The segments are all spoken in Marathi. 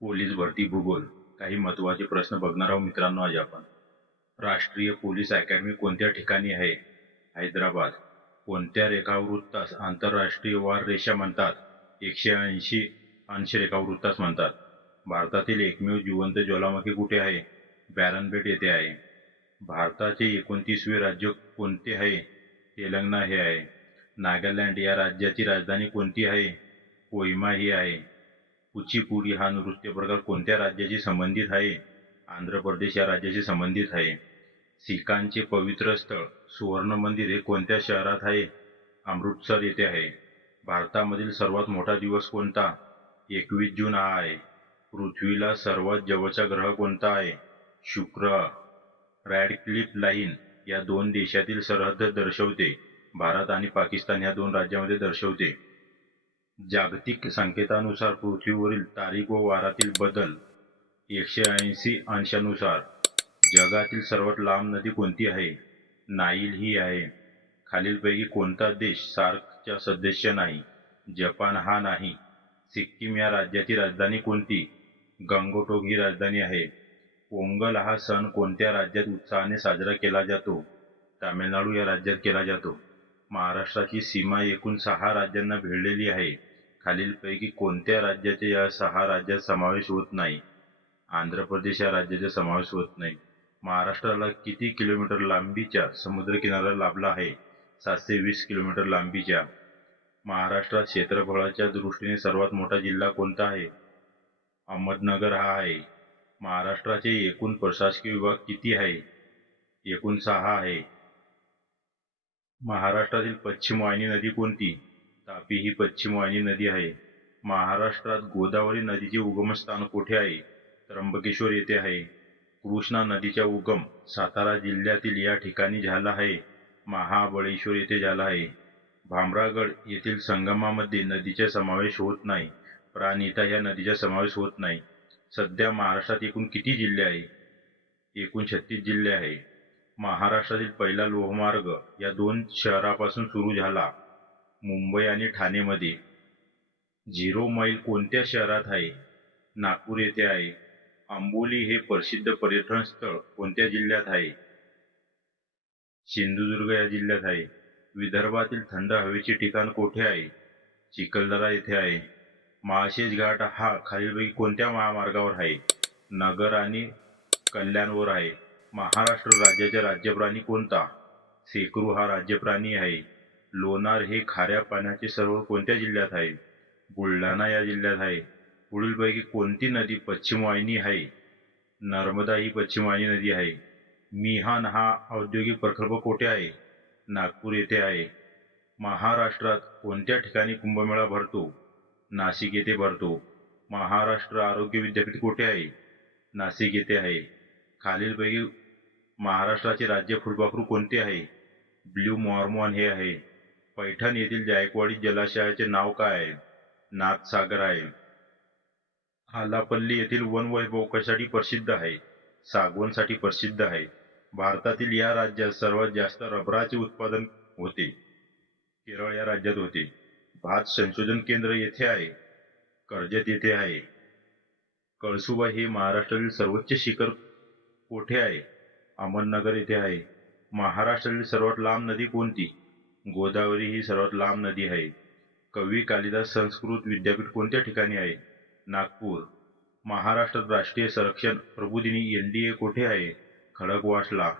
पोलीस भरती भूगोल काही महत्त्वाचे प्रश्न बघणार आहोत मित्रांनो. आज आपण राष्ट्रीय पोलीस अकादमी कोणत्या ठिकाणी आहे? हैदराबाद. कोणत्या रेखावृत्तास आंतरराष्ट्रीय वार रेषा म्हणतात? 180 अंश रेखावृत्तास म्हणतात. भारतातील एकमेव जिवंत ज्वालामुखी कुठे आहे? बॅरन बेट येथे आहे. भारताचे 29वे राज्य कोणते आहे? तेलंगणा हे आहे. नागालँड या राज्याची राजधानी कोणती आहे? कोहिमा ही आहे. कुचिपुडी हा नृत्य प्रकार कोणत्या राज्याशी संबंधित आहे? आंध्र प्रदेश या राज्याशी संबंधित आहे. शीखांचे पवित्र स्थळ सुवर्ण मंदिर हे कोणत्या शहरात आहे? अमृतसर येथे आहे. भारतामधील सर्वात मोठा दिवस कोणता? 21 जून हा आहे. पृथ्वीला सर्वात जवळचा ग्रह कोणता आहे? शुक्र. रॅडक्लिफ लाईन या दोन देशातील सरहद्द दर्शवते. भारत आणि पाकिस्तान या दोन राज्यांमध्ये दर्शवते. जागतिक संकेतानुसार पृथ्वीवरील तारीख व वारातील बदल 180 अंशानुसार. जगातील सर्वात लांब नदी कोणती आहे? नाईल ही आहे. खालीलपैकी कोणता देश सार्कचा सदस्य नाही? जपान हा नाही. सिक्कीम या राज्याची राजधानी कोणती? गंगटोक ही राजधानी आहे. पोंगल हा सण कोणत्या राज्यात उत्साहाने साजरा केला जातो? तामिळनाडू या राज्यात केला जातो. महाराष्ट्राची सीमा एकूण 6 राज्यांना भिडलेली आहे. खालीलपैकी कोणत्या राज्याचा या 6 राज्यात समावेश होत नाही? आंध्र प्रदेश या राज्याचा समावेश होत नाही. महाराष्ट्राला किती किलोमीटर लांबीच्या समुद्रकिनारा लाभला आहे? 720 किलोमीटर लांबीच्या. महाराष्ट्रात क्षेत्रफळाच्या दृष्टीने सर्वात मोठा जिल्हा कोणता आहे? अहमदनगर हा आहे. महाराष्ट्राचे एकूण प्रशासकीय विभाग किती आहे? एकूण 6 आहे. महाराष्ट्रातील पश्चिम वाहिनी नदी कोणती? तापी ही पश्चिम वाहिनी नदी आहे. महाराष्ट्रात गोदावरी नदीचे उगमस्थान कोठे आहे? त्र्यंबकेश्वर येथे आहे. कृष्णा नदीचा उगम सातारा जिल्ह्यातील या ठिकाणी झाला आहे. महाबळेश्वर येथे झाला आहे. भामरागड येथील संगमामध्ये नदीचा समावेश होत नाही. प्राणहिता या नदीचा समावेश होत नाही. सध्या महाराष्ट्रात एकूण किती जिल्हे आहे? एकूण 36 जिल्हे आहे. महाराष्ट्रातील पहिला लोहमार्ग या 2 शहरापासून सुरू झाला. मुंबई आणि ठाणेमध्ये. 0 मैल कोणत्या शहरात आहे? नागपूर येथे आहे. आंबोली हे प्रसिद्ध पर्यटन स्थळ कोणत्या जिल्ह्यात आहे? सिंधुदुर्ग या जिल्ह्यात आहे. विदर्भातील थंड हवेचे ठिकाण कोठे आहे? चिखलदरा येथे आहे. माळशेज घाट हा खालीलपैकी कोणत्या महामार्गावर आहे? नगर आणि कल्याणवर आहे. महाराष्ट्र राज्याचा राज्यप्राणी कोणता? सेक्रू हा राज्यप्राणी आहे. लोणार हे खाऱ्या पाण्याचे सरोवर कोणत्या जिल्ह्यात आहे? बुलढाणा या जिल्ह्यात आहे. पुढीलपैकी कोणती नदी पश्चिम वाहिनी आहे? नर्मदा ही पश्चिम वाहिनी नदी आहे. मिहान हा औद्योगिक प्रकल्प कोठे आहे? नागपूर येथे आहे. महाराष्ट्रात कोणत्या ठिकाणी कुंभमेळा भरतो? नाशिक येथे भरतो. महाराष्ट्र आरोग्य विद्यापीठ कोठे आहे? नाशिक येथे आहे. खालीलपैकी महाराष्ट्राचे राज्य फुलपाखरू कोणते आहे? ब्ल्यू मॉर्मॉन हे आहे. पैठण येथील जायकवाडी जलाशयाचे नाव काय आहे? नाथसागर आहे. आलापल्ली येथील वनवैभव कशासाठी प्रसिद्ध आहे? सागवनसाठी प्रसिद्ध आहे. भारतातील या राज्यात सर्वात जास्त रबराचे उत्पादन होते? केरळ या राज्यात होते. भात संशोधन केंद्र येथे आहे. कर्जत येथे आहे. कळसुबा हे महाराष्ट्रातील सर्वोच्च शिखर कोठे आहे? अहमदनगर येथे आहे. महाराष्ट्रातील सर्वात लांब नदी कोणती? गोदावरी ही सर्वात लांब नदी आहे. कवी कालिदास संस्कृत विद्यापीठ कोणत्या ठिकाणी आहे? नागपूर. महाराष्ट्रात राष्ट्रीय संरक्षण प्रबोधिनी NDA कोठे आहे? खडकवासला.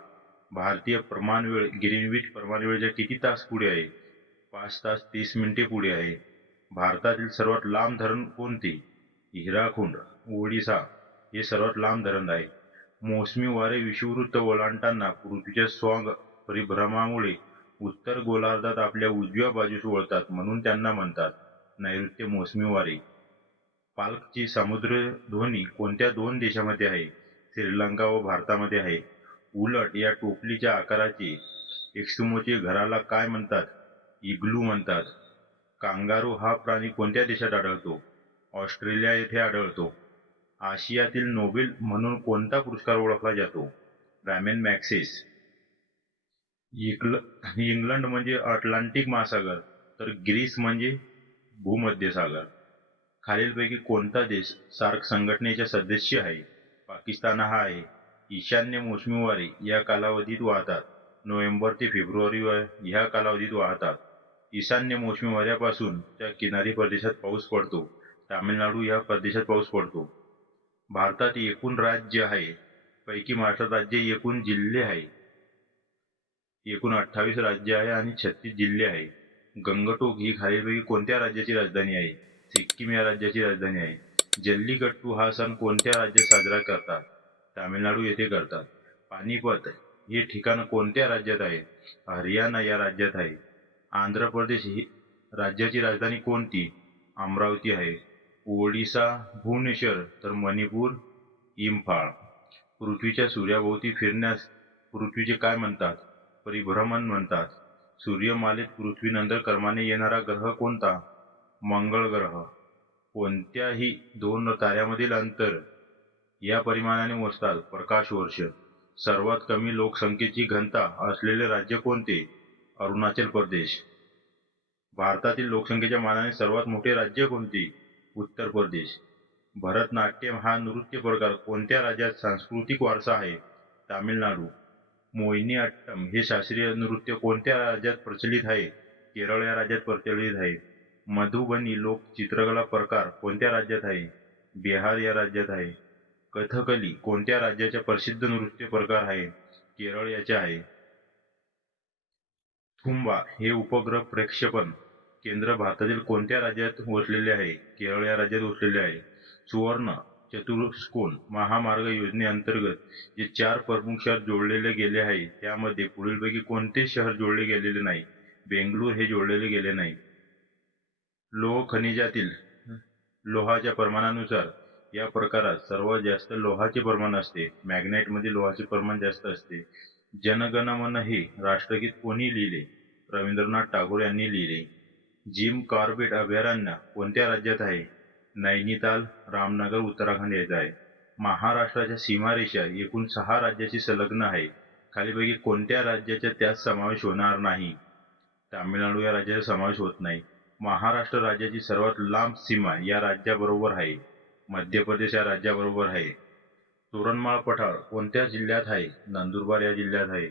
भारतीय प्रमाणवेळ ग्रीनविच प्रमाणवेळच्या किती तास पुढे आहे? 5 तास 30 मिनिटे पुढे आहे. भारतातील सर्वात लांब धरण कोणते? हिराकुंड, ओडिशा हे सर्वात लांब धरण आहे. मोसमी वारे विषुववृत्त ओलांडताना पृथ्वीच्या स्वांग परिभ्रमणामुळे उत्तर गोलार्धात आपल्या उजव्या बाजूस वळतात म्हणून त्यांना म्हणतात नैऋत्य मोसमी वारे. पाल्कची सामुद्रधुनी कोणत्या 2 देशांमध्ये आहे? श्रीलंका व भारतामध्ये आहे. उलट या टोपलीच्या आकाराचे एस्किमोचे घराला काय म्हणतात? इग्लू म्हणतात. कांगारू हा प्राणी कोणत्या देशात आढळतो? ऑस्ट्रेलिया येथे आढळतो. आशियातील नोबेल म्हणून कोणता पुरस्कार ओळखला जातो? रॅमन मॅग्सेस. इंग्लंड म्हणजे अटलांटिक महासागर तर ग्रीस म्हणजे भूमध्य सागर. खालीलपैकी कोणता देश सार्क संघटनेचा सदस्य आहे? पाकिस्तान हा आहे. ईशान्य मोसमी वारे या कालावधीत वाहतात. नोव्हेंबर ते फेब्रुवारी ह्या कालावधीत वाहतात. ईशान्य मोसमी वाऱ्यापासून च्या किनारी प्रदेशात पाऊस पडतो. तामिळनाडू या प्रदेशात पाऊस पडतो. भारतात एकूण राज्य आहे पैकी महाराष्ट्र राज्य एकूण जिल्हे आहे. एकूण 28 राज्य आहे आणि 36 जिल्हे आहे. गंगटोक ही खालीलपैकी कोणत्या राज्याची राजधानी आहे? सिक्कीम या राज्याची राजधानी आहे. जल्लीकट्टू हा सण कोणत्या राज्यात साजरा करतात? तामिळनाडू येथे करतात. पानिपत हे ठिकाण कोणत्या राज्यात आहे? हरियाणा या राज्यात आहे. आंध्र प्रदेश ही राज्याची राजधानी कोणती? अमरावती आहे. ओडिशा भुवनेश्वर तर मणिपूर इम्फाळ. पृथ्वीच्या सूर्याभोवती फिरण्यास पृथ्वीचे काय म्हणतात? परिभ्रमण म्हणतात. सूर्यमालेत पृथ्वीनंतर क्रमाने येणारा ग्रह कोणता? मंगळ ग्रह. कोणत्याही दोन ताऱ्यामधील अंतर या परिमाणाने मोजतात. प्रकाशवर्ष. सर्वात कमी लोकसंख्येची घनता असलेले राज्य कोणते? अरुणाचल प्रदेश. भारतातील लोकसंख्येच्या मानाने सर्वात मोठे राज्य कोणते? उत्तर प्रदेश. भरतनाट्यम हा नृत्य प्रकार कोणत्या राज्यात सांस्कृतिक वारसा आहे? तामिळनाडू. मोहिनीअट्टम हे शास्त्रीय नृत्य कोणत्या राज्यात प्रचलित आहे? केरळ या राज्यात प्रचलित आहे. मधुबनी लोक चित्रकला प्रकार कोणत्या राज्यात आहे? बिहार या राज्यात आहे. कथकली कोणत्या राज्याचा प्रसिद्ध नृत्य प्रकार आहे? केरळ याचे आहे. थुंबा हे उपग्रह प्रक्षेपण केंद्र भारतातील कोणत्या राज्यात वसलेले आहे? केरळ या राज्यात वसलेले आहे. सुवर्ण चतुष्कोन महामार्ग योजनेअंतर्गत जे 4 प्रमुख शहर जोडले गेले आहे त्यामध्ये पुढीलपैकी कोणते शहर जोडले गेलेले नाही? बेंगळूर हे जोडले गेले नाही. लोह खनिजातील लोहाच्या प्रमाणानुसार या प्रकारात सर्वात जास्त लोहाचे प्रमाण असते. मॅग्नेटमध्ये लोहाचे प्रमाण जास्त असते. जनगण मन हे राष्ट्रगीत कोणी लिहिले? रवींद्रनाथ टागोर यांनी लिहिले. जिम कॉर्बेट अभयारण्य कोणत्या राज्यात आहे? नैनिताल, रामनगर, उत्तराखंड येथे आहे. महाराष्ट्राच्या सीमारेषा एकूण 6 राज्याशी संलग्न आहे. खालीलपैकी कोणत्या राज्याचा त्यात समावेश होणार नाही? तामिळनाडू या राज्याचा समावेश होत नाही. महाराष्ट्र राज्याची सर्वात लांब सीमा या राज्याबरोबर आहे. मध्य प्रदेश या राज्याबरोबर आहे. तोरणमाळ पठार कोणत्या जिल्ह्यात आहे? नंदुरबार या जिल्ह्यात आहे.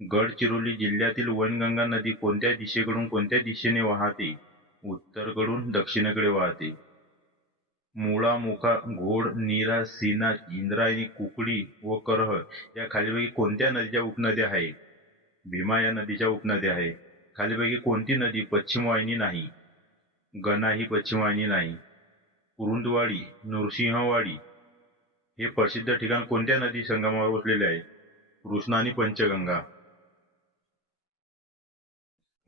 गडचिरोली जिल्ह्यातील वैनगंगा नदी कोणत्या दिशेकडून कोणत्या दिशेने वाहते? उत्तरेकडून दक्षिणेकडे वाहते. मुळा, मुखा, घोड, नीरा, सीना, इंद्रायणी, कुकडी व करह या खालीलपैकी कोणत्या नदीच्या उपनद्या आहे? भीमा या नदीच्या उपनद्या आहे. खालीलपैकी कोणती नदी पश्चिम वाहिनी नाही? गणा ही पश्चिम वाहिनी नाही. कुरुंदवाडी, नृसिंहवाडी हे प्रसिद्ध ठिकाण कोणत्या नदी संगमावर वसलेले आहे? कृष्णा आणि पंचगंगा.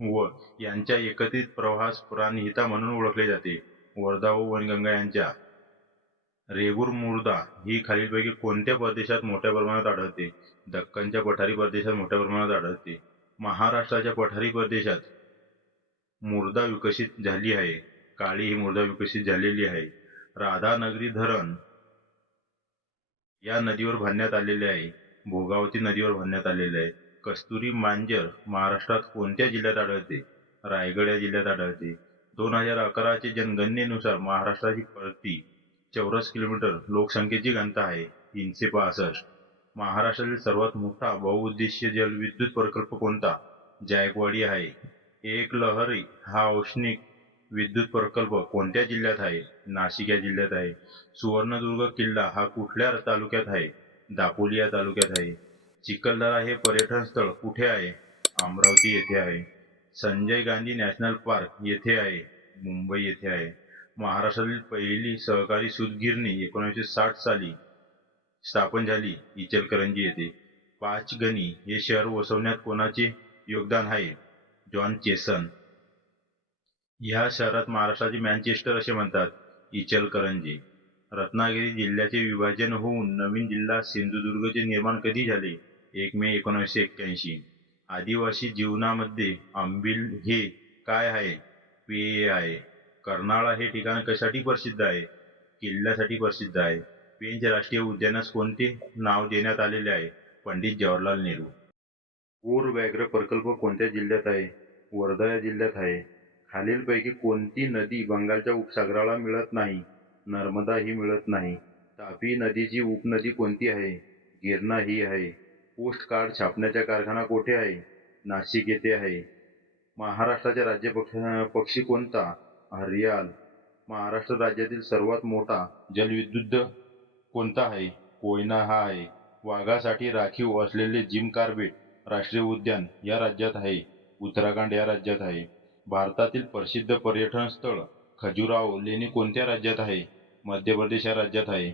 व यांच्या एकत्रित प्रवाहास प्राणहिता म्हणून ओळखले जाते. वर्धा व वैनगंगा यांच्या रेगूर मृदा ही खालीलपैकी कोणत्या प्रदेशात मोठ्या प्रमाणात आढळते? दक्खनच्या पठारी प्रदेशात मोठ्या प्रमाणात आढळते. महाराष्ट्राच्या पठारी प्रदेशात मृदा विकसित झाली आहे. काळी ही मृदा विकसित झालेली आहे. राधानगरी धरण या नदीवर बांधण्यात आलेले आहे. भोगावती नदीवर बांधण्यात आलेले आहे. कस्तुरी मांजर महाराष्ट्रात कोणत्या जिल्ह्यात आढळते? रायगड या जिल्ह्यात आढळते. 2011 च्या जनगणनेनुसार महाराष्ट्राची प्रति चौरस किलोमीटर लोकसंख्येची घनता आहे 365. महाराष्ट्रातील सर्वात मोठा बहुउद्देशीय जलविद्युत प्रकल्प कोणता? जायकवाडी आहे. एकलहरी हा औष्णिक विद्युत प्रकल्प कोणत्या जिल्ह्यात आहे? नाशिक या जिल्ह्यात आहे. सुवर्णदुर्ग किल्ला हा कुठल्या तालुक्यात आहे? दापोली या तालुक्यात आहे. चिखलदरा हे पर्यटन स्थळ कुठे आहे? अमरावती येथे आहे. संजय गांधी नॅशनल पार्क येथे आहे. मुंबई येथे आहे. महाराष्ट्रातील पहिली सहकारी सूतगिरणी 1960 साली स्थापन झाली इचलकरंजी येथे. पाचगणी हे शहर वसवण्यात कोणाचे योगदान आहे? जॉन चेसन. ह्या शहरात महाराष्ट्राचे मँचेस्टर असे म्हणतात. इचलकरंजी. रत्नागिरी जिल्ह्याचे विभाजन होऊन नवीन जिल्हा सिंधुदुर्गचे निर्माण कधी झाले? 1 मे 1981. आदिवासी जीवनामध्ये आंबील हे काय आहे? पेय आहे. कर्नाळा हे ठिकाण कशासाठी प्रसिद्ध आहे? किल्ल्यासाठी प्रसिद्ध आहे. पेंच राष्ट्रीय उद्यानास कोणते नाव देण्यात आलेले आहे? पंडित जवाहरलाल नेहरू. कोर व्याघ्र प्रकल्प कोणत्या जिल्ह्यात आहे? वर्धा या जिल्ह्यात आहे. खालीलपैकी कोणती नदी बंगालच्या उपसागराला मिळत नाही? नर्मदा ही मिळत नाही. तापी नदीची उपनदी कोणती आहे? गिरणा ही आहे. पोस्ट कार्ड छापण्याचा कारखाना कोठे आहे? नाशिक येथे आहे. महाराष्ट्राचा राज्य पक्षी कोणता? हरियाल. महाराष्ट्र राज्यातील सर्वात मोठा जलविद्युत कोणता आहे? कोयना हा आहे. वाघासाठी राखीव असलेले जिम कॉर्बेट राष्ट्रीय उद्यान या राज्यात आहे. उत्तराखंड या राज्यात आहे. भारतातील प्रसिद्ध पर्यटन स्थळ खजुराहो लेणी कोणत्या राज्यात आहे? मध्य प्रदेश या राज्यात आहे.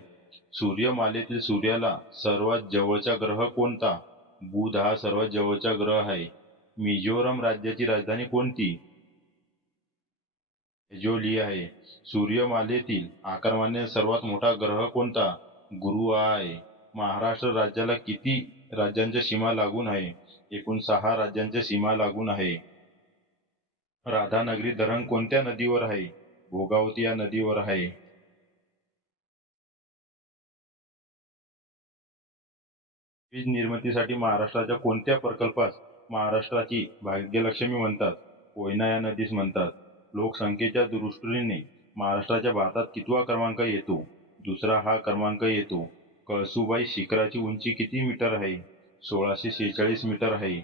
सूर्यमालेतील सूर्याला सर्वात जवळचा ग्रह कोणता? बुध हा सर्वात जवळचा ग्रह आहे. मिझोरम राज्याची राजधानी कोणती? एजोली आहे. सूर्यमालेतील आकारमानाने सर्वात मोठा ग्रह कोणता? गुरु हा आहे. महाराष्ट्र राज्याला किती राज्यांच्या सीमा लागून आहे? एकूण 6 राज्यांच्या सीमा लागून आहे. राधानगरी धरण कोणत्या नदीवर आहे? भोगावती या नदीवर आहे. वीज निर्मितीसाठी महाराष्ट्राच्या कोणत्या प्रकल्पास महाराष्ट्राची भाग्यलक्ष्मी म्हणतात? कोयना या नदीस म्हणतात. लोकसंख्येच्या दृष्टीने महाराष्ट्राच्या भारतात कितवा क्रमांक येतो? दुसरा हा क्रमांक येतो. कळसुबाई शिखराची उंची किती मीटर आहे? 1646 मीटर आहे.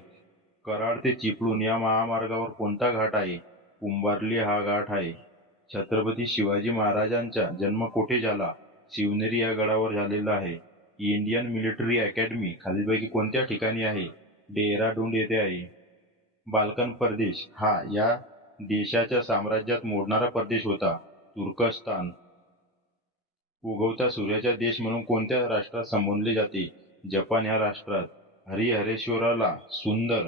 कराड ते चिपळूण या महामार्गावर कोणता घाट आहे? कुंभार्ली हा घाट आहे. छत्रपती शिवाजी महाराजांचा जन्म कोठे झाला? शिवनेरी या गडावर झालेला आहे. इंडियन मिलिटरी अकॅडमी खालीलपैकी कोणत्या ठिकाणी आहे? डेहराडून येथे आहे. बाल्कन प्रदेश हा या देशाच्या साम्राज्यात मोडणारा प्रदेश होता. तुर्कस्तान. उगवत्या सूर्याचा देश म्हणून कोणत्या राष्ट्रात संबोधले जाते? जपान या राष्ट्रात. हरिहरेश्वराला सुंदर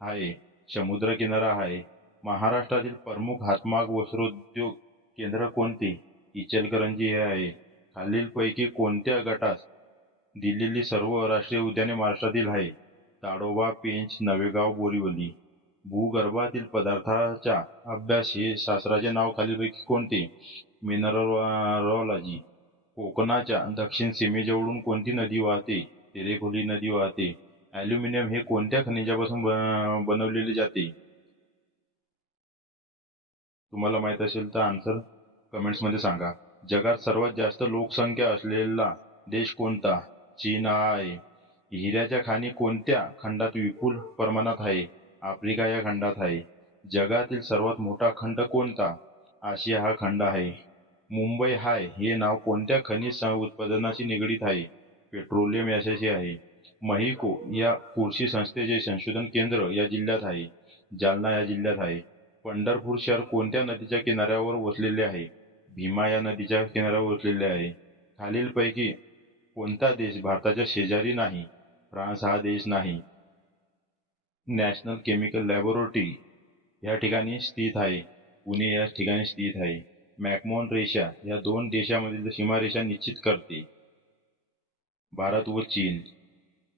आहे. समुद्रकिनारा आहे. महाराष्ट्रातील प्रमुख हातमाग वस्त्रोद्योग केंद्र कोणते? इचलकरंजी हे आहे. खालीलपैकी कोणत्या गटास दिलेली सर्व राष्ट्रीय उद्याने महाराष्ट्रातील आहे? ताडोबा, पेंच, नवेगाव, बोरिवली. भूगर्भातील पदार्थांचा अभ्यास हे शास्त्राचे नाव खालीलपैकी कोणते? मिनरलॉजी. कोकणाच्या दक्षिण सीमेजवळून कोणती नदी वाहते? तेरेखोली नदी वाहते. ॲल्युमिनियम हे कोणत्या खनिजापासून बनवलेले जाते? तुम्हाला माहित असेल तर आन्सर कमेंट्समध्ये सांगा. जगात सर्वात जास्त लोकसंख्या असलेला देश कोणता? चीन हा आहे. हिऱ्याच्या खाणी कोणत्या खंडात विपुल प्रमाणात आहे? आफ्रिका या खंडात आहे. जगातील सर्वात मोठा खंड कोणता? आशिया हा खंड आहे. मुंबई हाय हे नाव कोणत्या खनिज उत्पादनाशी निगडीत आहे? पेट्रोलियम याच्याशी आहे. महिको या कृषी संस्थेचे संशोधन केंद्र या जिल्ह्यात आहे. जालना या जिल्ह्यात आहे. पंढरपूर शहर कोणत्या नदीच्या किनाऱ्यावर वसलेले आहे? भीमा या नदीच्या किनाऱ्यावर वसलेले आहे. खालीलपैकी कोणता देश भारताच्या शेजारी नाही? फ्रान्स हा देश नाही. नॅशनल केमिकल लॅबोरेटरी या ठिकाणी स्थित आहे. पुणे या ठिकाणी स्थित आहे. मॅकमोहन रेषा या 2 देशांमधील सीमारेषा निश्चित करते. भारत व चीन.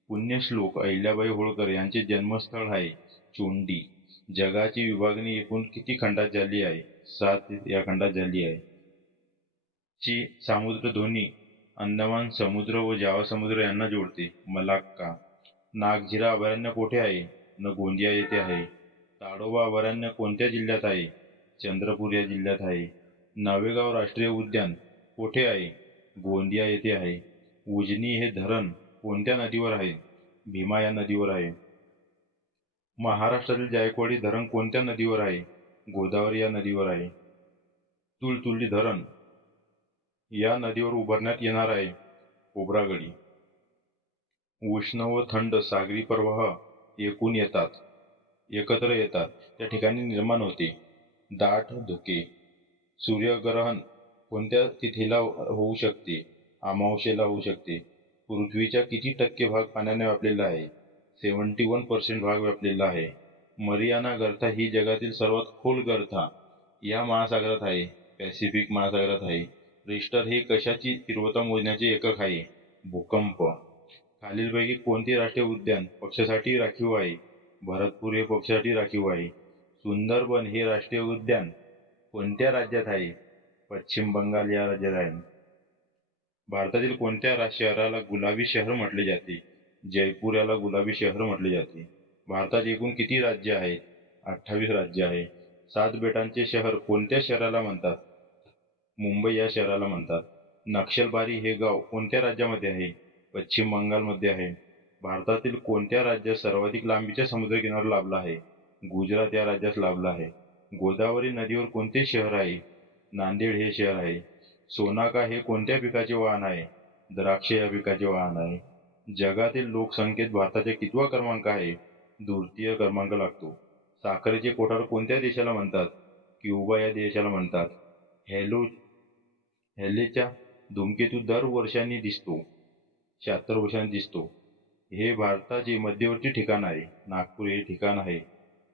पुण्यश्लोक अहिल्याबाई होळकर यांचे जन्मस्थळ आहे चोंडी. जगाची विभागणी एकूण किती खंडात झाली आहे? 7 या खंडात झाली आहे. ची सामुद्रधुनी अंदमान समुद्र व जावा समुद्र यांना जोडते. मलाक्का. नागझिरा अभयारण्य कोठे आहे? गोंदिया येथे आहे. ताडोबा अभयारण्य कोणत्या जिल्ह्यात आहे? चंद्रपूर या जिल्ह्यात आहे. नवेगाव राष्ट्रीय उद्यान कोठे आहे? गोंदिया येथे आहे. उजनी हे धरण कोणत्या नदीवर आहे? भीमा या नदीवर आहे. महाराष्ट्रातील जायकवाडी धरण कोणत्या नदीवर आहे? गोदावरी या नदीवर आहे. तुलतुली धरण या नदीवर उभारण्यात येणार आहे. खोब्रागडी. उष्ण व थंड सागरी प्रवाह एकत्र येतात त्या ठिकाणी निर्माण होते दाट धुके. सूर्यग्रहण कोणत्या तिथीला होऊ शकते? अमावास्येला होऊ शकते. पृथ्वीचा किती टक्के भाग पाण्याने व्यापलेला आहे? 71% भाग व्यापलेला आहे. मरियाना गर्थ ही जगातील सर्वात खोल गर्थ या महासागरात आहे. पॅसिफिक महासागरात आहे. रिश्टर हे कशाची तीव्रता मोजण्याचे एकक आहे? भूकंप. खालीलपैकी कोणते राष्ट्रीय उद्यान पक्ष्यासाठी राखीव आहे? भरतपूर हे पक्ष्यासाठी राखीव आहे. सुंदरबन हे राष्ट्रीय उद्यान कोणत्या राज्यात आहे? पश्चिम बंगाल या राज्यात आहे. भारतातील कोणत्या शहराला गुलाबी शहर म्हटले जाते? जयपूर याला गुलाबी शहर म्हटले जाते. भारतात एकूण किती राज्य आहेत? 28 राज्य आहे. सात बेटांचे शहर कोणत्या शहराला म्हणतात? मुंबई या शहराला म्हणतात. नक्षलबारी हे गाव कोणत्या राज्यामध्ये आहे? पश्चिम बंगालमध्ये आहे. भारतातील कोणत्या राज्यात सर्वाधिक लांबीचा समुद्रकिनारा लाभला आहे? गुजरात या राज्यास लाभला आहे. गोदावरी नदीवर कोणते शहर आहे? नांदेड हे शहर आहे. सोनाका हे कोणत्या पिकाचे वाहन आहे? द्राक्ष या पिकाचे वाहन आहे. जगातील लोकसंख्येत भारताचा कितवा क्रमांक आहे? तृतीय क्रमांक लागतो. साखरेचे कोठार कोणत्या देशाला म्हणतात? क्युबा या देशाला म्हणतात. हॅलेचा धूमकेतू दर वर्षांनी दिसतो. 76 वर्षांनी दिसतो. हे भारताचे मध्यवर्ती ठिकाण आहे. नागपूर हे ठिकाण आहे.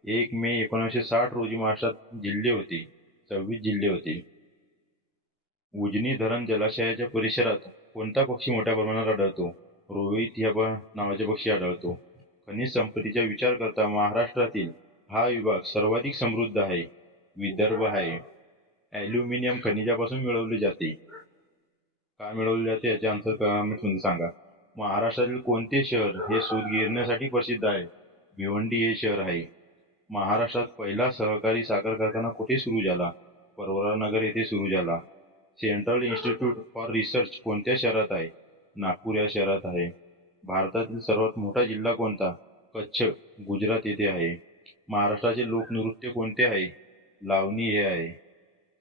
1 मे 1960 रोजी महाराष्ट्रात जिल्हे होते. 26 जिल्हे होते. उजनी धरण जलाशयाच्या परिसरात कोणता पक्षी मोठ्या प्रमाणात आढळतो? रोहित या नावाचा पक्षी आढळतो. खनिज संपत्तीचा विचार करता महाराष्ट्रातील हा विभाग सर्वाधिक समृद्ध आहे. विदर्भ आहे. ॲल्युमिनियम खनिजापासून मिळवले जाते. का मिळवले जाते याचे आन्सर कमेंटमध्ये सांगा. महाराष्ट्रातील कोणते शहर हे सूत गिरण्यासाठी प्रसिद्ध आहे? भिवंडी हे शहर आहे. महाराष्ट्रात पहिला सहकारी साखर कारखाना कुठे सुरू झाला? परवरानगर येथे सुरू झाला. सेंट्रल इन्स्टिट्यूट फॉर रिसर्च कोणत्या शहरात आहे? नागपूर या शहरात आहे. भारतातील सर्वात मोठा जिल्हा कोणता? कच्छ गुजरात येथे आहे. महाराष्ट्राचे लोकनृत्य कोणते आहे? लावणी हे आहे.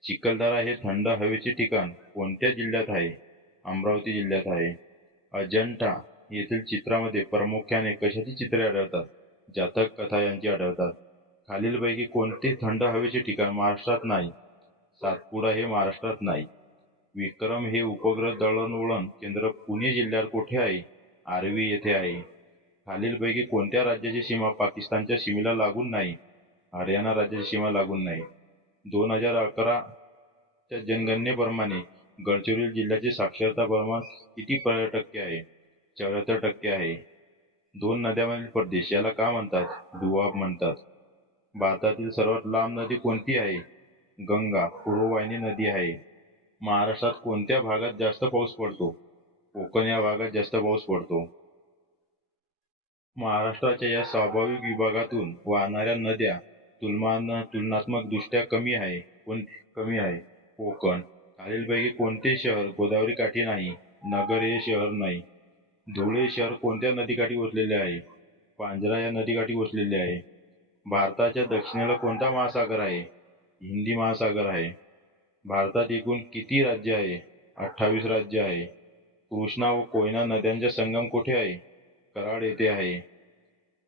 चिखलदरा हे थंड हवेचे ठिकाण कोणत्या जिल्ह्यात आहे? अमरावती जिल्ह्यात आहे. अजंठा येथील चित्रामध्ये प्रामुख्याने कशाची चित्रे आढळतात? जातक कथा यांची आढळतात. खालीलपैकी कोणते थंड हवेचे ठिकाण महाराष्ट्रात नाही? सातपुडा हे महाराष्ट्रात नाही. विक्रम हे उपग्रह दळणवळण केंद्र पुणे जिल्ह्यात कुठे आहे? आर्वी येथे आहे. खालीलपैकी कोणत्या राज्याची सीमा पाकिस्तानच्या सीमेला लागून नाही? हरियाणा राज्याची सीमा लागून नाही. 2011 च्या जनगणनेप्रमाणे गडचिरोली जिल्ह्याचे साक्षरता प्रमाण किती टक्के आहे? 74% आहे. 2 नद्यांमधील प्रदेश याला का म्हणतात? दुआब म्हणतात. भारतातील सर्वात लांब नदी कोणती आहे? गंगा पूर्ववाहिनी नदी आहे. महाराष्ट्रात कोणत्या भागात जास्त पाऊस पडतो? कोकण या भागात जास्त पाऊस पडतो. महाराष्ट्राच्या या स्वाभाविक विभागातून वाहणाऱ्या नद्या तुलनात्मकदृष्ट्या कमी आहे. कोकण. खालीलपैकी कोणते शहर गोदावरी काठी नाही? नगर हे शहर नाही. धुळे शहर कोणत्या नदीकाठी वसलेले आहे? पांझरा या नदीकाठी वसलेले आहे. भारताच्या दक्षिणेला कोणता महासागर आहे? हिंदी महासागर आहे. भारतात एकूण किती राज्य आहे? 28 राज्य आहे. कृष्णा व कोयना नद्यांचा संगम कुठे आहे? कराड येथे आहे.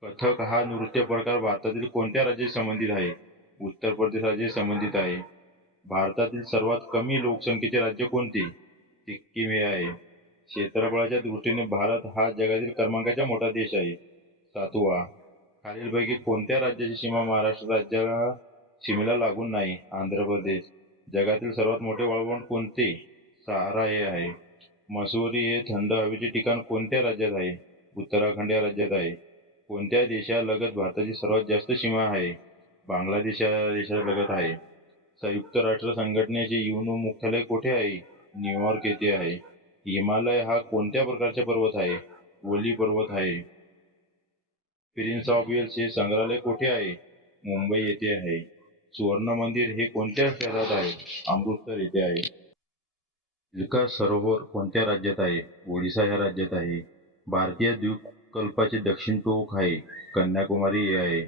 कथक हा नृत्य प्रकार भारतातील कोणत्या राज्याशी संबंधित आहे? उत्तर प्रदेश राज्याशी संबंधित आहे. भारतातील सर्वात कमी लोकसंख्येचे राज्य कोणते? सिक्कीम हे आहे. क्षेत्रफळाच्या दृष्टीने भारत हा जगातील क्रमांकाचा मोठा देश आहे. 7वा. खालीलपैकी कोणत्या राज्याची सीमा महाराष्ट्र राज्याला सीमेला लागून नाही? आंध्र प्रदेश. जगातील सर्वात मोठे वाळवंट कोणते? सहारा हे आहे. मसुरी हे थंड हवेचे ठिकाण कोणत्या राज्यात आहे? उत्तराखंड या राज्यात आहे. कोणत्या देशालगत भारताची सर्वात जास्त सीमा आहे? बांगलादेश या देशालगत आहे. संयुक्त राष्ट्र संघटनेचे युनो मुख्यालय कोठे आहे? न्यूयॉर्क येथे आहे. हिमालय हा कोणत्या प्रकारचा पर्वत आहे? ओली पर्वत आहे. प्रिन्स ऑफ वेल्स हे संग्रहालय कोठे आहे? मुंबई येथे आहे. सुवर्ण मंदिर हे कोणत्या शहरात आहे? अमृतसर येथे आहे. चिल्का सरोवर कोणत्या राज्यात आहे? ओडिशा या राज्यात आहे. भारतीय द्वीपकल्पाचे दक्षिण टोक आहे. कन्याकुमारी हे आहे.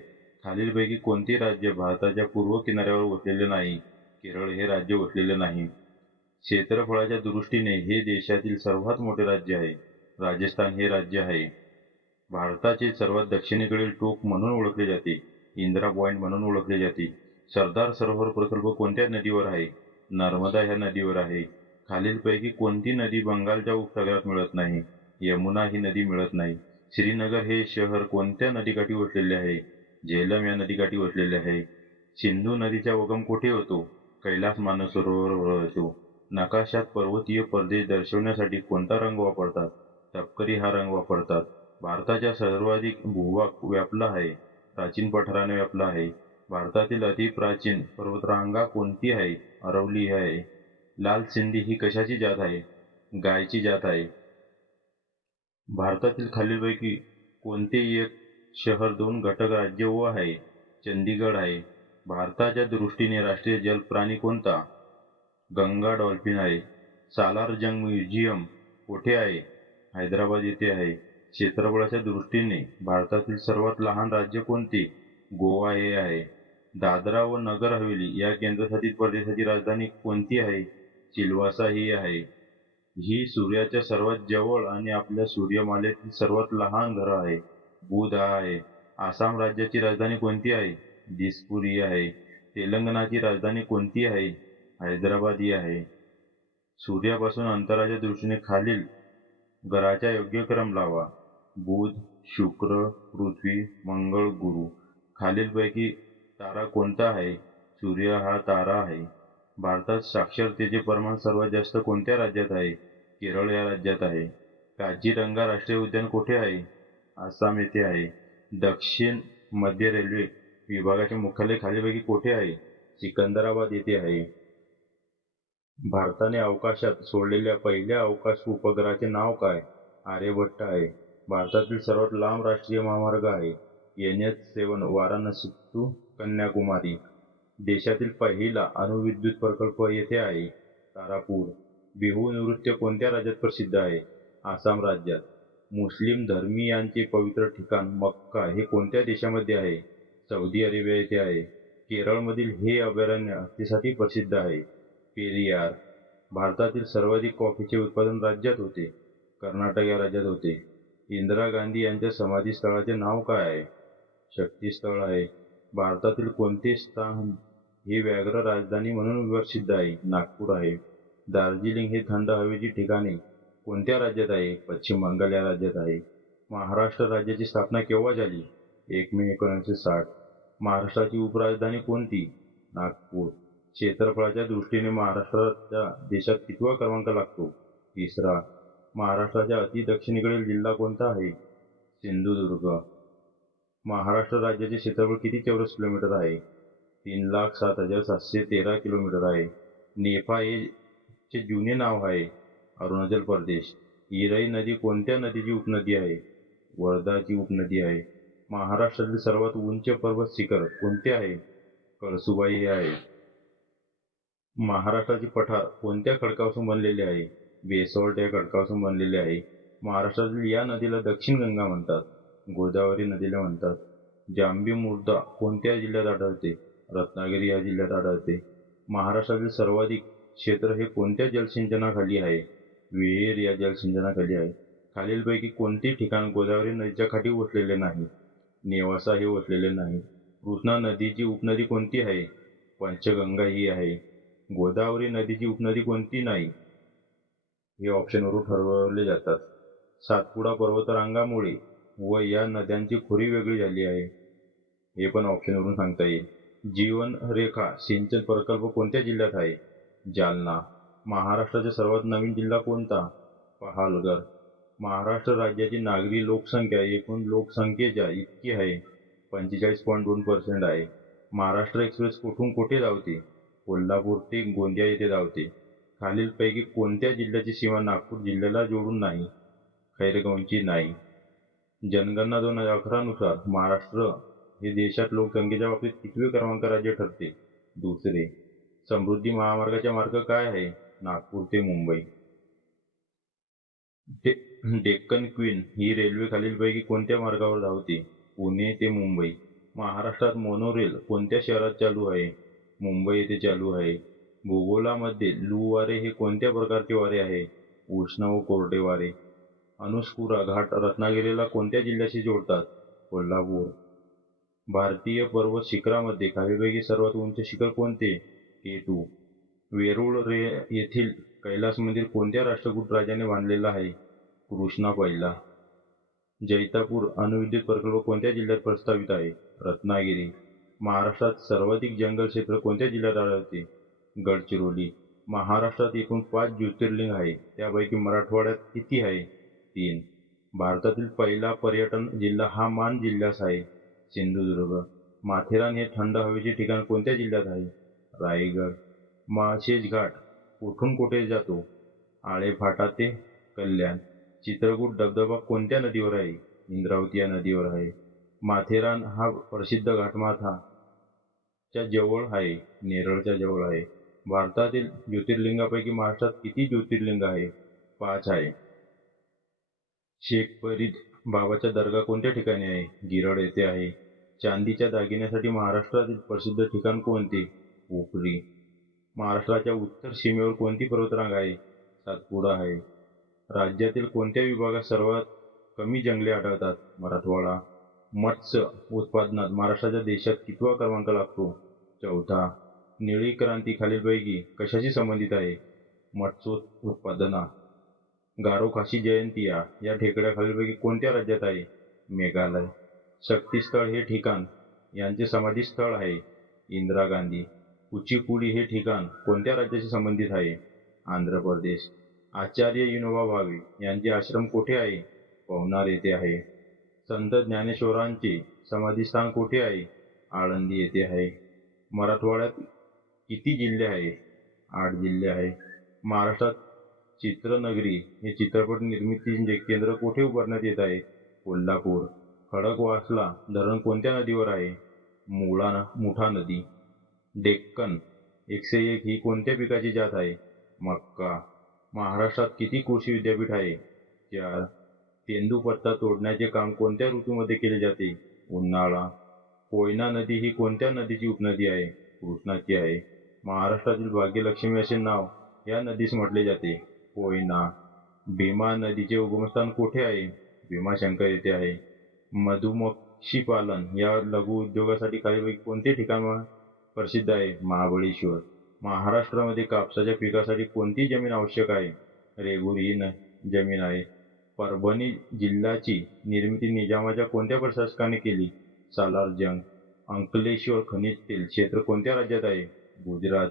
खालीलपैकी कोणते राज्य भारताच्या पूर्व किनाऱ्यावर वसलेले नाही? केरळ हे राज्य वसलेले नाही. क्षेत्रफळाच्या दृष्टीने हे देशातील सर्वात मोठे राज्य आहे. राजस्थान हे राज्य आहे. भारताचे सर्वात दक्षिणेकडील टोक म्हणून ओळखले जाते. इंदिरा पॉइंट म्हणून ओळखले जाते. सरदार सरोवर प्रकल्प कोणत्या नदीवर आहे? नर्मदा ह्या नदीवर आहे. खालीलपैकी कोणती नदी बंगालच्या उपसागरात मिळत नाही? यमुना ही नदी मिळत नाही. श्रीनगर हे शहर कोणत्या नदीकाठी वसलेले आहे? झेलम या नदीकाठी वसलेले आहे. सिंधू नदीचा उगम कुठे होतो? कैलास मानसरोवरावर होतो. नकाशात पर्वतीय प्रदेश दर्शवण्यासाठी कोणता रंग वापरतात? तपकिरी हा रंग वापरतात. भारताचा सर्वाधिक भूभाग व्यापला आहे. प्राचीन पठाराने व्यापला आहे. भारतातील अतिप्राचीन पर्वतरांगा कोणती आहे? अरवली ही आहे. लाल सिंधी ही कशाची जात आहे? गायची जात आहे. भारतातील खालीलपैकी कोणते एक शहर 2 घटक राज्य व आहे? चंदीगड आहे. भारताच्या दृष्टीने राष्ट्रीय जल प्राणी कोणता? गंगा डॉल्फिन आहे. सालार जंग म्युझियम कोठे आहे? हैदराबाद येथे आहे. क्षेत्रफळाच्या दृष्टीने भारतातील सर्वात लहान राज्य कोणते? गोवा हे आहे. दादरा व नगर हवेली या केंद्रशासित प्रदेशाची राजधानी कोणती आहे? सिल्वासा ही आहे. ही सूर्याच्या सर्वात जवळ आणि आपल्या सूर्यमालेतील सर्वात लहान ग्रह आहे. बुध हा आहे. आसाम राज्याची राजधानी कोणती आहे? दिसपूर ही आहे. तेलंगणाची राजधानी कोणती आहे? हैदराबाद ही आहे. सूर्यापासून अंतराच्या दृष्टीने खालील ग्रहाचा योग्य क्रम लावा. बुध, शुक्र, पृथ्वी, मंगळ, गुरु. खालीलपैकी तारा कोणता आहे? सूर्य हा तारा आहे. भारतात साक्षरतेचे प्रमाण सर्वात जास्त कोणत्या राज्यात आहे? केरळ या राज्यात आहे. काझीरंगा राष्ट्रीय उद्यान कोठे आहे? आसाम येथे आहे. दक्षिण मध्य रेल्वे विभागाचे मुख्यालय खालीलपैकी कोठे आहे? सिकंदराबाद येथे आहे. भारताने अवकाशात सोडलेल्या पहिल्या अवकाश उपग्रहाचे नाव काय? आर्यभट्ट आहे. भारतातील सर्वात लांब राष्ट्रीय महामार्ग आहे NH7 वाराणसी टू कन्याकुमारी. देशातील पहिला अणुविद्युत प्रकल्प येथे आहे. तारापूर. बिहू नृत्य कोणत्या राज्यात प्रसिद्ध आहे? आसाम राज्यात. मुस्लिम धर्मीयांचे पवित्र ठिकाण मक्का हे कोणत्या देशामध्ये आहे? सौदी अरेबिया येथे आहे. केरळमधील हे अभयारण्य हत्तीसाठी प्रसिद्ध आहे. पेरियार. भारतातील सर्वाधिक कॉफीचे उत्पादन राज्यात होते? कर्नाटक या राज्यात होते. इंदिरा गांधी यांच्या समाधी स्थळाचे नाव काय आहे? शक्ती स्थळ आहे. भारतातील कोणते स्थान हे व्याघ्र राजधानी म्हणून प्रसिद्ध आहे? नागपूर आहे. दार्जिलिंग हे थंड हवेची ठिकाणे कोणत्या राज्यात आहे? पश्चिम बंगाल या राज्यात आहे. महाराष्ट्र राज्याची स्थापना केव्हा झाली? 1 मे 1960. महाराष्ट्राची उपराजधानी कोणती? नागपूर. क्षेत्रफळाच्या दृष्टीने महाराष्ट्राचा देशात कितवा क्रमांक लागतो? 3रा. महाराष्ट्राच्या अति दक्षिणेकडील जिल्हा कोणता आहे? सिंधुदुर्ग. महाराष्ट्र राज्याचे क्षेत्रफळ किती चौरस किलोमीटर आहे? 3,07,713 किलोमीटर आहे. नेफा हे चे जुने नाव आहे. अरुणाचल प्रदेश. इराई नदी कोणत्या नदीची उपनदी आहे? वर्धाची उपनदी आहे. महाराष्ट्रातील सर्वात उंच पर्वत शिखर कोणते आहे? कळसुबाई हे आहे. महाराष्ट्राचे पठार कोणत्या खडकापासून बनलेले आहे? बेसॉल्ट या खडकापासून बनलेले आहे. महाराष्ट्रातील या नदीला दक्षिण गंगा म्हणतात. गोदावरी नदीला म्हणतात. जांभी मृदा कोणत्या जिल्ह्यात आढळते? रत्नागिरी या जिल्ह्यात आढळते. महाराष्ट्रातील सर्वाधिक क्षेत्र हे कोणत्या जलसिंचनाखाली आहे? विहीर या जलसिंचनाखाली आहे. खालीलपैकी कोणते ठिकाण गोदावरी नदीच्या काठी वसलेले नाही? नेवासा हे वसलेले नाही. कृष्णा नदीची उपनदी कोणती आहे? पंचगंगा ही आहे. गोदावरी नदीची उपनदी कोणती नाही? हे ऑप्शनवरून ठरवले जातात. सातपुडा पर्वतरांगामुळे व या नद्यांची खोरी वेगळी झाली आहे. हे पण ऑप्शनवरून सांगता येईल. जीवन रेखा सिंचन प्रकल्प कोणत्या जिल्ह्यात आहे? जालना. महाराष्ट्राचा सर्वात नवीन जिल्हा कोणता? पालघर. महाराष्ट्र राज्याची नागरी लोकसंख्या एकूण लोकसंख्येच्या इतकी आहे. 45.2% आहे. महाराष्ट्र एक्सप्रेस कुठून कुठे धावते? कोल्हापूर ते गोंदिया येथे धावते. खालीलपैकी कोणत्या जिल्ह्याची सीमा नागपूर जिल्ह्याला जोडून नाही? खैरगावची नाही. जनगणना 2011 नुसार महाराष्ट्र हे देशात लोकसंख्येच्या बाबतीत कितवे क्रमांक राज्य ठरते? 2रे. समृद्धी महामार्गाचा मार्ग काय आहे? नागपूर ते मुंबई. डेक्कन क्वीन ही रेल्वे खालीलपैकी कोणत्या मार्गावर धावते? पुणे ते मुंबई. महाराष्ट्रात मोनोरेल कोणत्या शहरात चालू आहे? मुंबई येथे चालू आहे. भूगोलामध्ये लू वारे हे कोणत्या प्रकारचे वारे आहे? उष्ण व कोरडे वारे. अनुस्कुरा घाट रत्नागिरीला कोणत्या जिल्ह्याशी जोडतात? कोल्हापूर. भारतीय पर्वत शिखरामध्ये खालीलपैकी सर्वात उंच शिखर कोणते? K2. वेरूळ येथील कैलास मंदिर कोणत्या राष्ट्रकूट राजाने बांधलेला आहे? कृष्णा पहिला. जैतापूर अणुविद्युत प्रकल्प कोणत्या जिल्ह्यात प्रस्तावित आहे? रत्नागिरी. महाराष्ट्रात सर्वाधिक जंगल क्षेत्र कोणत्या जिल्ह्यात आढळते? गडचिरोली. महाराष्ट्रात एकूण 5 ज्योतिर्लिंग आहे. त्यापैकी मराठवाड्यात किती आहे? 3. भारतातील पहिला पर्यटन जिल्हा हा मान जिल्ह्यास आहे. सिंधुदुर्ग. माथेरान हे थंड हवेचे ठिकाण कोणत्या जिल्ह्यात आहे? रायगड. माळशेज घाट कुठून कुठे जातो? आळेफाटा ते कल्याण. चित्रकूट धबधबा कोणत्या नदीवर आहे? इंद्रावती या नदीवर आहे. माथेरान हा प्रसिद्ध घाटमाथा च्या जवळ आहे, नेरळच्या जवळ आहे. भारतातील ज्योतिर्लिंगापैकी महाराष्ट्रात किती ज्योतिर्लिंग आहे? 5 आहे. शेख फरीद बाबाचा दर्गा कोणत्या ठिकाणी आहे? गिरड येथे आहे. चांदीच्या दागिन्यासाठी महाराष्ट्रातील प्रसिद्ध ठिकाण कोणते? उपरी. महाराष्ट्राच्या उत्तर सीमेवर कोणती पर्वतरांग आहे? सातपुडा आहे. राज्यातील कोणत्या विभागात सर्वात कमी जंगले आढळतात? मराठवाडा. मत्स्य उत्पादनात महाराष्ट्राच्या देशात कितवा क्रमांक लागतो? चौथा. निळी क्रांती खालीलपैकी कशाशी संबंधित आहे? मत्स्य उत्पादना. गारो खासी जयंतिया या टेकड्या खालीलपैकी कोणत्या राज्यात आहे? मेघालय. शक्तीस्थळ हे ठिकाण यांचे समाधी स्थळ आहे? इंदिरा गांधी. कुचिपुडी हे ठिकाण कोणत्या राज्याशी संबंधित आहे? आंध्र प्रदेश. आचार्य विनोबा भावे यांचे आश्रम कोठे आहे? पवनार येथे आहे. संत ज्ञानेश्वरांचे समाधीस्थान कोठे आहे? आळंदी येथे आहे. मराठवाड्यात किती जिल्हे आहे? 8 जिल्हे आहे. महाराष्ट्रात चित्रनगरी हे चित्रपट निर्मिती केंद्र कोठे उभारण्यात येत आहे? कोल्हापूर. खडकवासला धरण कोणत्या नदीवर आहे? मुठा नदी. डेक्कन 101 ही कोणत्या पिकाची जात आहे? मक्का. महाराष्ट्रात किती कृषी विद्यापीठ आहे? 4. तेंदूपत्ता तोडण्याचे काम कोणत्या ऋतूमध्ये केले जाते? उन्हाळा. कोयना नदी ही कोणत्या नदीची उपनदी आहे? कृष्णाची आहे. महाराष्ट्रातील भाग्यलक्ष्मी असे नाव या नदीस म्हटले जाते? कोयना. भीमा नदीचे उगमस्थान कोठे आहे? भीमाशंकर येथे आहे. मधुमक्षी पालन या लघु उद्योगासाठी खालीलपैकी कोणते ठिकाण प्रसिद्ध आहे? महाबळेश्वर. महाराष्ट्रामध्ये कापसाच्या पिकासाठी कोणती जमीन आवश्यक आहे? रेगुरी जमीन आहे. परभणी जिल्ह्याची निर्मिती निजामाच्या कोणत्या प्रशासकाने केली? सालारजंग. अंकलेश्वर खनिज तेल क्षेत्र कोणत्या राज्यात आहे? गुजरात.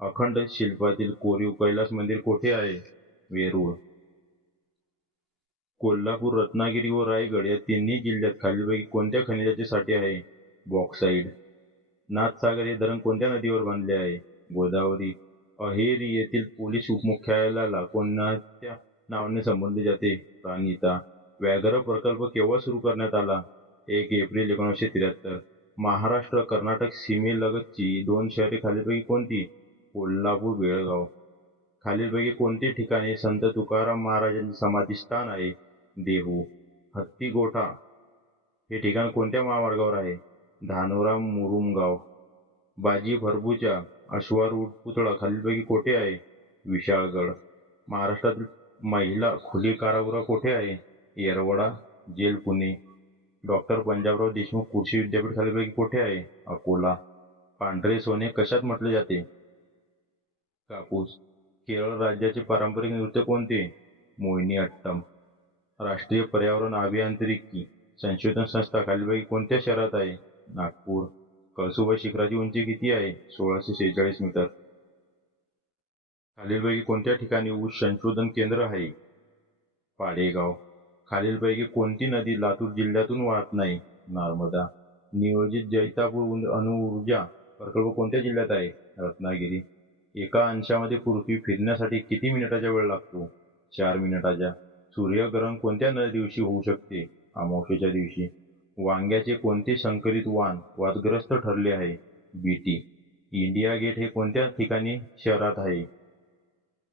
अखंड शिल्पातील कोरीव कैलास मंदिर कोठे आहे? वेरूळ. कोल्हापूर, रत्नागिरी व रायगड या तिन्ही जिल्ह्यात खालीलपैकी कोणत्या खनिजाचे साठे आहे? बॉक्साईड. नाथसागर हे धरण कोणत्या नदीवर बांधले आहे? गोदावरी. अहेरी येथील पोलीस उपमुख्यालयाला कोणत्या नावाने संबोधले जाते? प्राणिता. व्याघ्र प्रकल्प केव्हा सुरू करण्यात आला? 1 एप्रिल 1973. महाराष्ट्र कर्नाटक सीमेलगतची 2 शहरे खालीलपैकी कोणती? कोल्हापूर, बेळगाव. खालीलपैकी कोणते ठिकाणी संत तुकाराम महाराजांचे समाधीस्थान आहे? देहू. हत्तीगोठा हे ठिकाण कोणत्या महामार्गावर आहे? धानोरा मुरुमगाव. बाजी प्रभूचा अश्वारूढ पुतळा खालीलपैकी कोठे आहे? विशाळगड. महाराष्ट्रातील महिला खुली कारागृह कोठे आहे? येरवडा जेल, पुणे. डॉक्टर पंजाबराव देशमुख कृषी विद्यापीठ खालीलपैकी कोठे आहे? अकोला. पांढरे सोने कशात म्हटले जाते? कापूस. केरळ राज्याचे पारंपरिक नृत्य कोणते? मोहिनीअट्टम. राष्ट्रीय पर्यावरण अभियांत्रिकी संशोधन संस्था खालीलपैकी कोणत्या शहरात आहे? नागपूर. कळसुबाई शिखराची उंची किती आहे? 1646 मीटर. खालीलपैकी कोणत्या ठिकाणी ऊस संशोधन केंद्र आहे? पाडेगाव. खालीलपैकी कोणती नदी लातूर जिल्ह्यातून वाहत नाही? नर्मदा. नियोजित जैतापूर अणुऊर्जा प्रकल्प कोणत्या जिल्ह्यात आहे? रत्नागिरी. एका अंशामध्ये पृथ्वी फिरण्यासाठी किती मिनिटाचा वेळ लागतो? 4 मिनिटाचा. सूर्यग्रहण कोणत्या दिवशी होऊ शकते? अमावस्येच्या दिवशी. वांग्याचे कोणते संकरित वाण वादग्रस्त ठरले आहे? बीटी. इंडिया गेट हे कोणत्या ठिकाणी शहरात आहे?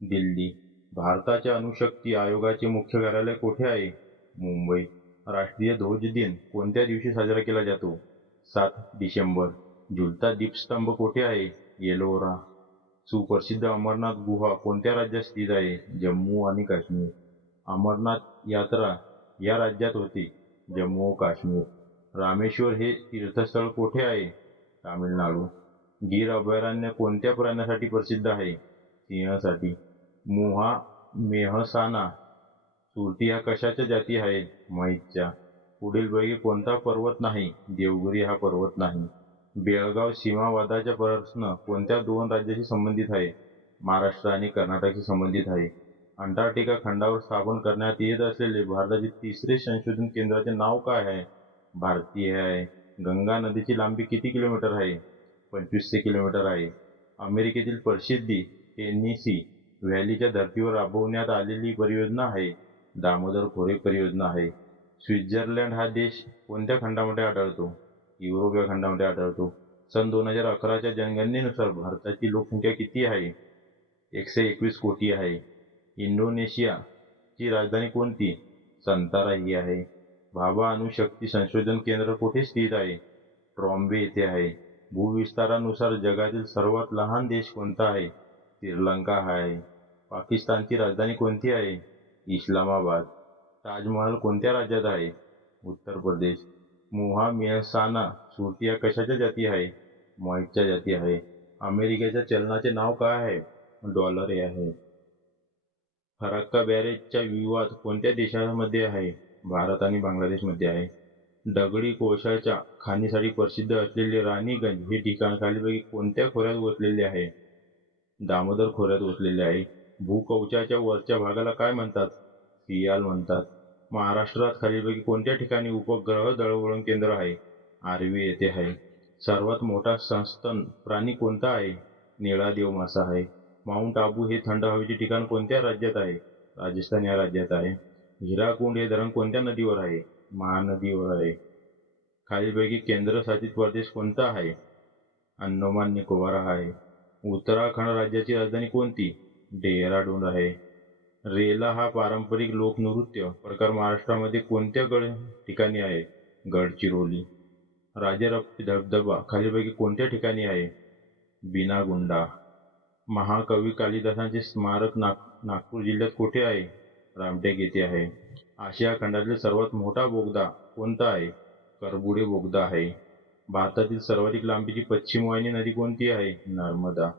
दिल्ली. भारताच्या अणुशक्ती आयोगाचे मुख्य कार्यालय कोठे आहे? मुंबई. राष्ट्रीय ध्वज दिन कोणत्या दिवशी साजरा केला जातो? 7 डिसेंबर. झुलता दीपस्तंभ कोठे आहे? एलोरा. सुप्रसिद्ध अमरनाथ गुहा कोणत्या राज्यात स्थित आहे? जम्मू आणि काश्मीर. अमरनाथ यात्रा या राज्यात होते? जम्मू व काश्मीर. रामेश्वर हे तीर्थस्थळ कोठे आहे? तामिळनाडू. गीर अभयारण्य कोणत्या प्राण्यासाठी प्रसिद्ध आहे? सिंहासाठी. मेहसाणा सुरती ह्या कशाच्या जाती आहेत? म्हैसच्या. पुढीलपैकी कोणता पर्वत नाही? देवगिरी हा पर्वत नाही. बेळगाव सीमावादाचा प्रश्न कोणत्या 2 राज्याशी संबंधित आहे? महाराष्ट्र आणि कर्नाटकशी संबंधित आहे. अंटार्क्टिका खंडावर स्थापन करण्यात येत असलेले भारताचे 3रे संशोधन केंद्राचे नाव काय आहे? भारती हे आहे. गंगा नदीची लांबी किती किलोमीटर आहे? 2500 किलोमीटर आहे. अमेरिकेतील प्रसिद्ध टेनेसी व्हॅलीच्या धर्तीवर राबवण्यात आलेली परियोजना आहे? दामोदर खोरे परियोजना आहे. स्वित्झर्लंड हा देश कोणत्या खंडामध्ये आढळतो? युरोप या खंडामध्ये आढळतो. सन 2011च्या जनगणनेनुसार भारताची लोकसंख्या किती आहे? 121 कोटी आहे. इंडोनेशियाची राजधानी कोणती? संतारा ही आहे. भाभा अणुशक्ती संशोधन केंद्र कुठे स्थित आहे? ट्रॉम्बे येथे आहे. भूविस्तारानुसार जगातील सर्वात लहान देश कोणता आहे? श्रीलंका हा आहे. पाकिस्तानची राजधानी कोणती आहे? इस्लामाबाद. ताजमहाल कोणत्या राज्यात आहे? उत्तर प्रदेश. मुहा मेहसाणा सुरती या कशाच्या जाती आहे? म्हैसच्या जाती आहे. अमेरिकेच्या चलनाचे नाव काय आहे? डॉलर हे आहे. फराक्का बॅरेजचा विवाद कोणत्या देशामध्ये आहे? भारत आणि बांगलादेशमध्ये आहे. दगडी कोळशाच्या खाणीसाठी प्रसिद्ध असलेले राणीगंज हे ठिकाण खालीलपैकी कोणत्या खोऱ्यात वसलेले आहे? दामोदर खोऱ्यात वसलेले आहे. भूकवचाच्या वरच्या भागाला काय म्हणतात? सियाल म्हणतात. महाराष्ट्रात खालीलपैकी कोणत्या ठिकाणी उपग्रह दळणवळण केंद्र आहे? आर्वी येथे आहे. सर्वात मोठा सस्तन प्राणी कोणता आहे? निळा देव मासा आहे. माउंट आबू हे थंड हवेचे ठिकाण कोणत्या राज्यात आहे? राजस्थान या राज्यात आहे. हिराकुंड हे धरण कोणत्या नदीवर आहे? महानदीवर आहे. खालीलपैकी केंद्रशासित प्रदेश कोणता आहे? अंदमान निकोबार आहे. उत्तराखंड राज्याची राजधानी कोणती? डेहराडून आहे. रेला हा पारंपरिक लोकनृत्य प्रकार महाराष्ट्रामध्ये कोणत्या ठिकाणी आहे? गडचिरोली. राजरप्पी धबधबा खालीलपैकी कोणत्या ठिकाणी आहे? बिनागुंडा. महाकवी कालिदासांचे स्मारक नागपूर जिल्ह्यात कुठे आहे? रामटेक येथे आहे. आशिया खंडातील सर्वात मोठा बोगदा कोणता आहे? करबुडे बोगदा आहे. भारतातील सर्वाधिक लांबीची पश्चिम वाहिनी नदी कोणती आहे? नर्मदा.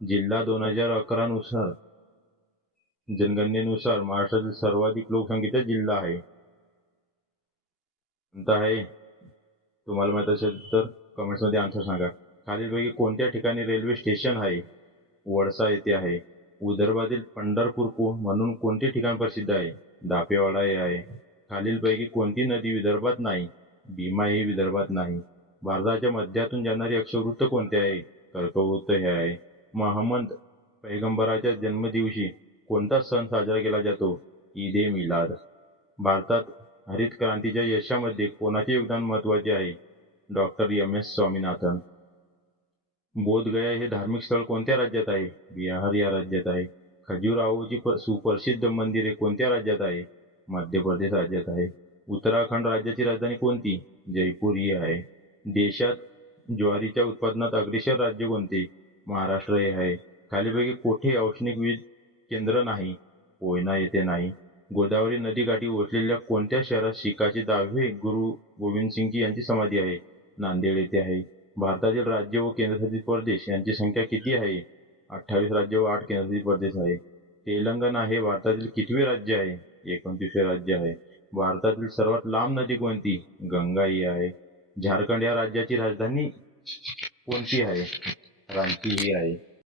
जिल्हा 2011 नुसार जनगणनेनुसार महाराष्ट्रातील सर्वाधिक लोकसंख्येचा जिल्हा आहे कोणता आहे? तुम्हाला माहित असेल तर कमेंट्समध्ये आन्सर सांगा. खालीलपैकी कोणत्या ठिकाणी रेल्वे स्टेशन आहे? वडसा येथे आहे. विदर्भातील पंढरपूर म्हणून कोणते ठिकाण प्रसिद्ध आहे? दापेवाडा हे आहे. खालीलपैकी कोणती नदी विदर्भात नाही? भीमा ही विदर्भात नाही. भारताच्या मध्यातून जाणारे अक्षवृत्त कोणते आहे? कर्कवृत्त हे आहे. महम्मद पैगंबराच्या जन्मदिवशी कोणता सण साजरा केला जातो? ईद ए मिलाद. भारतात हरित क्रांतीच्या यशामध्ये कोणाचे योगदान महत्त्वाचे आहे? Doctor M S. स्वामीनाथन. बोधगया हे धार्मिक स्थळ कोणत्या राज्यात आहे? बिहार या राज्यात आहे. खजुराहोची सुप्रसिद्ध मंदिरे कोणत्या राज्यात आहे? मध्य प्रदेश राज्यात आहे. उत्तराखंड राज्याची राजधानी कोणती? जयपूर ही आहे. देशात ज्वारीच्या उत्पादनात अग्रेसर राज्य कोणते? महाराष्ट्र हे आहे. खालीलपैकी कोठे औष्णिक वीज केंद्र नाही? कोयना येथे नाही. गोदावरी नदीकाठी वसलेल्या कोणत्या शहरात शिखाचे 10वे गुरु गोविंदसिंगजी यांची समाधी आहे? नांदेड येथे आहे. भारतातील राज्य व केंद्रशासित प्रदेश यांची संख्या किती आहे? 28 राज्य व 8 केंद्रशासित प्रदेश आहे. तेलंगणा हे भारतातील कितवे राज्य आहे? 29वे राज्य आहे. भारतातील सर्वात लांब नदी कोणती? गंगा ही आहे. झारखंड या राज्याची राजधानी कोणती आहे? रांची ही आहे.